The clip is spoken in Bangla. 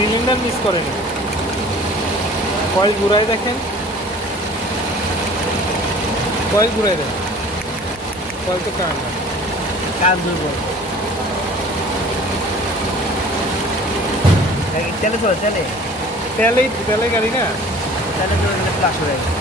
সিলিন্ডার মিস করেনি। কয়েল ঘুরায় দেখেন, কয়েল ঘুরায় দেন, কয়েল তো কার না, কাজ দুর্বল। তেলে চলে, তেলে তেলে গাড়ি না, তেলে চলে গেলে ফ্লাশ হয়ে যায়।